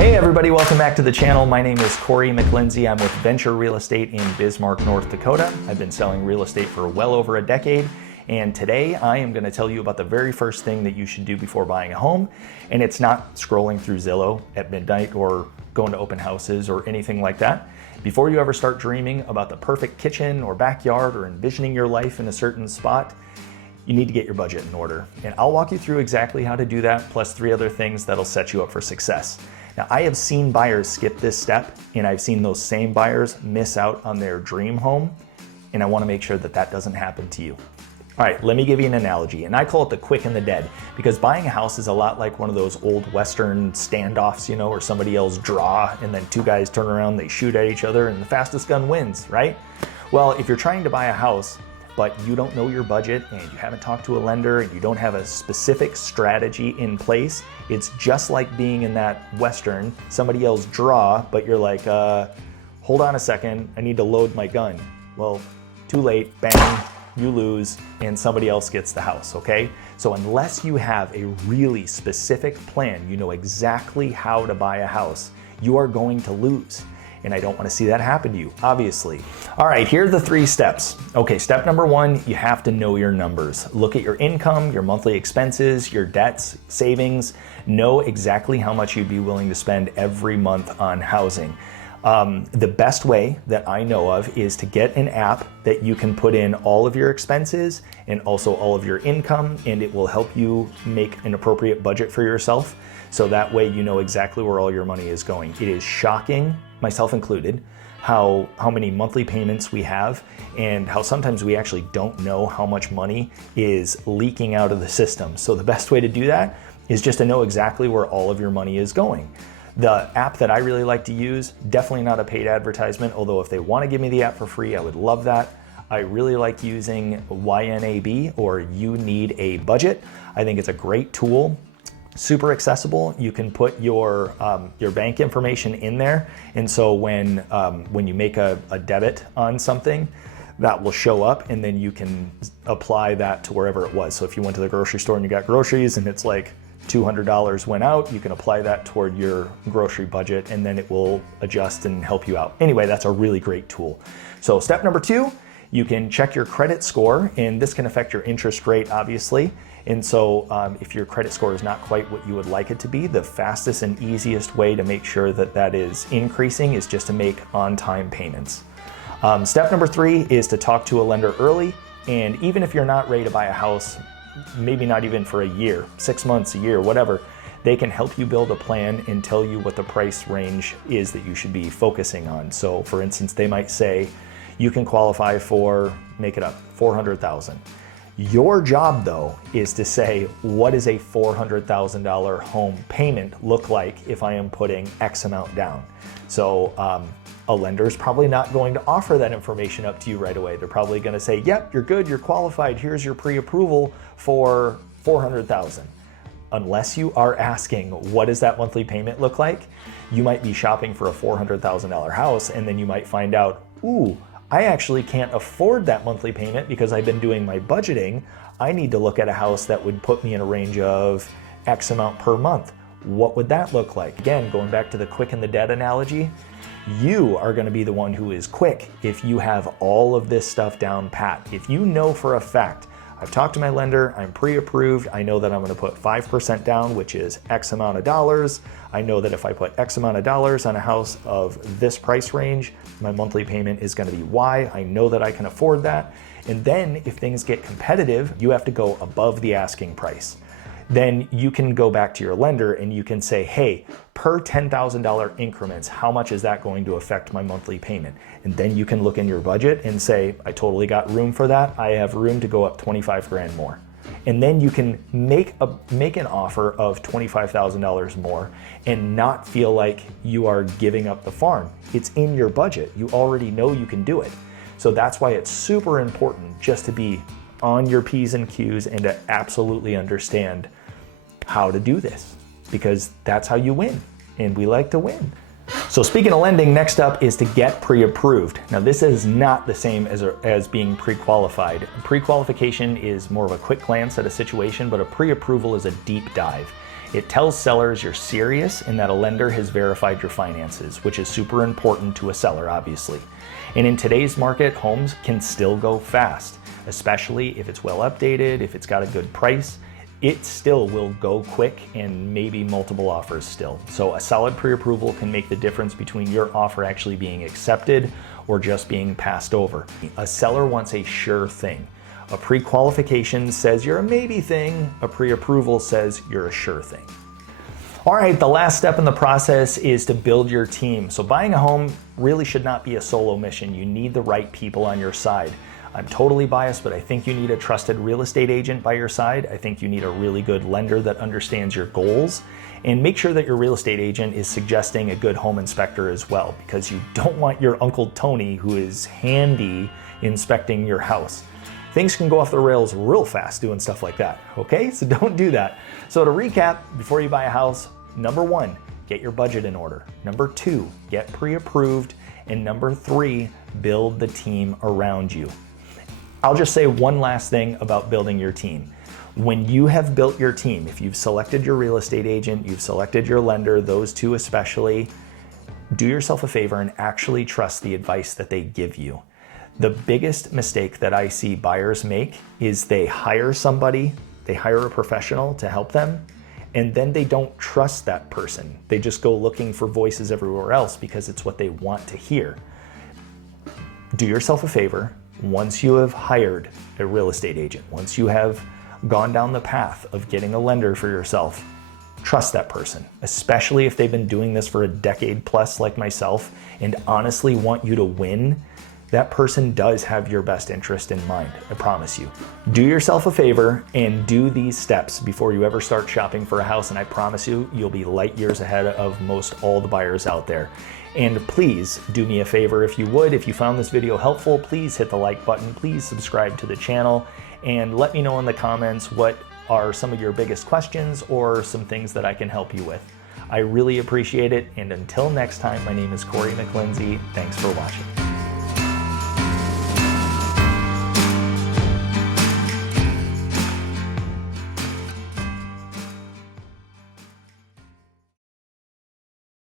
Hey everybody, welcome back to the channel. My name is Cory McLinsay. I'm with Venture Real Estate in Bismarck, North Dakota. I've been selling real estate for well over a decade. And today I am going to tell you about the very first thing that you should do before buying a home. And it's not scrolling through Zillow at midnight or going to open houses or anything like that. Before you ever start dreaming about the perfect kitchen or backyard or envisioning your life in a certain spot, you need to get your budget in order. And I'll walk you through exactly how to do that, plus 3 other things that'll set you up for success. Now, I have seen buyers skip this step, and I've seen those same buyers miss out on their dream home, and I want to make sure that that doesn't happen to you. All right, let me give you an analogy, and I call it the quick and the dead, because buying a house is a lot like one of those old Western standoffs, you know, where somebody yells draw, and then 2 guys turn around, they shoot at each other, and the fastest gun wins, right? Well, if you're trying to buy a house, but you don't know your budget and you haven't talked to a lender and you don't have a specific strategy in place, it's just like being in that Western. Somebody yells draw, but you're like, hold on a second, I need to load my gun. Well, too late, bang, you lose, and somebody else gets the house, okay? So unless you have a really specific plan, you know exactly how to buy a house, you are going to lose. And I don't want to see that happen to you, obviously. All right, here are the 3 steps. Okay, step number 1, you have to know your numbers. Look at your income, your monthly expenses, your debts, savings. Know exactly how much you'd be willing to spend every month on housing. The best way that I know of is to get an app that you can put in all of your expenses and also all of your income, and it will help you make an appropriate budget for yourself. So that way you know exactly where all your money is going. It is shocking, myself included, how many monthly payments we have and how sometimes we actually don't know how much money is leaking out of the system. So the best way to do that is just to know exactly where all of your money is going. The app that I really like to use, definitely not a paid advertisement, although if they want to give me the app for free, I would love that. I really like using YNAB, or You Need a Budget. I think it's a great tool. Super accessible. You can put your bank information in there, and so when you make a debit on something, that will show up, and then you can apply that to wherever it was. So if you went to the grocery store and you got groceries and it's like $200 went out, you can apply that toward your grocery budget, and then it will adjust and help you out. Anyway, that's a really great tool. So step number 2, you can check your credit score, and this can affect your interest rate, obviously. And so if your credit score is not quite what you would like it to be, the fastest and easiest way to make sure that that is increasing is just to make on-time payments. Step number 3 is to talk to a lender early. And even if you're not ready to buy a house, maybe not even for a year, 6 months, a year, whatever, they can help you build a plan and tell you what the price range is that you should be focusing on. So for instance, they might say you can qualify for, make it up, $400,000. Your job, though, is to say, what does a $400,000 home payment look like if I am putting X amount down? So a lender is probably not going to offer that information up to you right away. They're probably going to say, yep, you're good, you're qualified, here's your pre-approval for $400,000. Unless you are asking, what does that monthly payment look like? You might be shopping for a $400,000 house, and then you might find out, ooh, I actually can't afford that monthly payment because I've been doing my budgeting. I need to look at a house that would put me in a range of X amount per month. What would that look like? Again, going back to the quick and the dead analogy, you are going to be the one who is quick if you have all of this stuff down pat. If you know for a fact, I've talked to my lender, I'm pre-approved, I know that I'm going to put 5% down, which is X amount of dollars. I know that if I put X amount of dollars on a house of this price range, my monthly payment is going to be Y. I know that I can afford that. And then if things get competitive, you have to go above the asking price. Then you can go back to your lender and you can say, hey, per $10,000 increments, how much is that going to affect my monthly payment? And then you can look in your budget and say, I totally got room for that. I have room to go up 25 grand more. And then you can make an offer of $25,000 more and not feel like you are giving up the farm. It's in your budget. You already know you can do it. So that's why it's super important just to be on your P's and Q's and to absolutely understand how to do this, because that's how you win, and we like to win. So speaking of lending, next up is to get pre-approved. Now this is not the same as being pre-qualified. Pre-qualification is more of a quick glance at a situation, but a pre-approval is a deep dive. It tells sellers you're serious and that a lender has verified your finances, which is super important to a seller, obviously. And in today's market, homes can still go fast, especially if it's well updated, if it's got a good price. It still will go quick and maybe multiple offers still. So a solid pre-approval can make the difference between your offer actually being accepted or just being passed over. A seller wants a sure thing. A pre-qualification says you're a maybe thing. A pre-approval says you're a sure thing. All right, the last step in the process is to build your team. So buying a home really should not be a solo mission. You need the right people on your side. I'm totally biased, but I think you need a trusted real estate agent by your side. I think you need a really good lender that understands your goals. And make sure that your real estate agent is suggesting a good home inspector as well, because you don't want your Uncle Tony, who is handy, inspecting your house. Things can go off the rails real fast doing stuff like that, okay? So don't do that. So to recap, before you buy a house, number 1, get your budget in order. Number 2, get pre-approved. And number 3, build the team around you. I'll just say one last thing about building your team. When you have built your team, if you've selected your real estate agent, you've selected your lender, those two especially, do yourself a favor and actually trust the advice that they give you. The biggest mistake that I see buyers make is they hire somebody, they hire a professional to help them, and then they don't trust that person. They just go looking for voices everywhere else because it's what they want to hear. Do yourself a favor. Once you have hired a real estate agent, once you have gone down the path of getting a lender for yourself, trust that person, especially if they've been doing this for a decade plus like myself and honestly want you to win. That person does have your best interest in mind, I promise you. Do yourself a favor and do these steps before you ever start shopping for a house, and I promise you, you'll be light years ahead of most all the buyers out there. And please do me a favor if you would. If you found this video helpful, please hit the like button, please subscribe to the channel, and let me know in the comments what are some of your biggest questions or some things that I can help you with. I really appreciate it, and until next time, my name is Cory McLinsay. Thanks for watching.